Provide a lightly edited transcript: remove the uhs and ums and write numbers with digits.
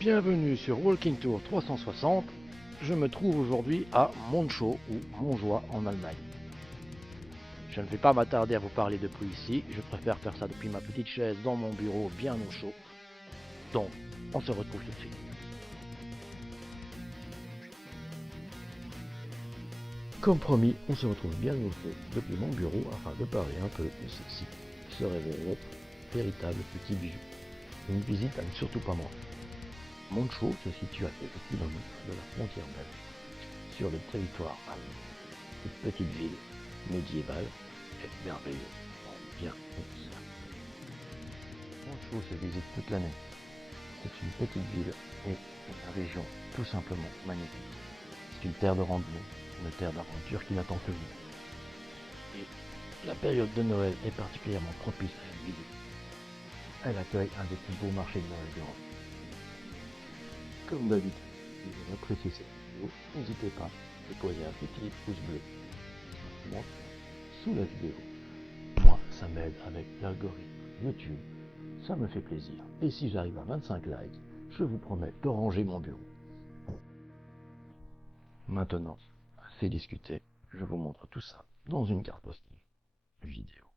Bienvenue sur Walking Tour 360. Je me trouve aujourd'hui à Monschau ou Montjoie en Allemagne. Je ne vais pas m'attarder à vous parler depuis ici, je préfère faire ça depuis ma petite chaise dans mon bureau bien au chaud. Donc, on se retrouve tout de suite. Comme promis, on se retrouve bien au chaud depuis mon bureau afin de parler un peu de ce site qui se révèle être véritable petit bijou. Une visite à ne surtout pas manquer. Monschau se situe à quelques kilomètres de la frontière belge, sur le territoire allemand. Cette petite ville médiévale est merveilleuse, bien conservée. Monschau se visite toute l'année. C'est une petite ville et une région tout simplement magnifique. C'est une terre de randonnée, une terre d'aventure qui n'attend que vous. Et la période de Noël est particulièrement propice à une visite. Elle accueille un des plus beaux marchés de Noël d'Europe. Comme d'habitude, si vous appréciez cette vidéo, n'hésitez pas à poser un petit pouce bleu sous la vidéo. Moi, ça m'aide avec l'algorithme YouTube, ça me fait plaisir. Et si j'arrive à 25 likes, je vous promets de ranger mon bureau. Maintenant, assez discuté, je vous montre tout ça dans une carte postale vidéo.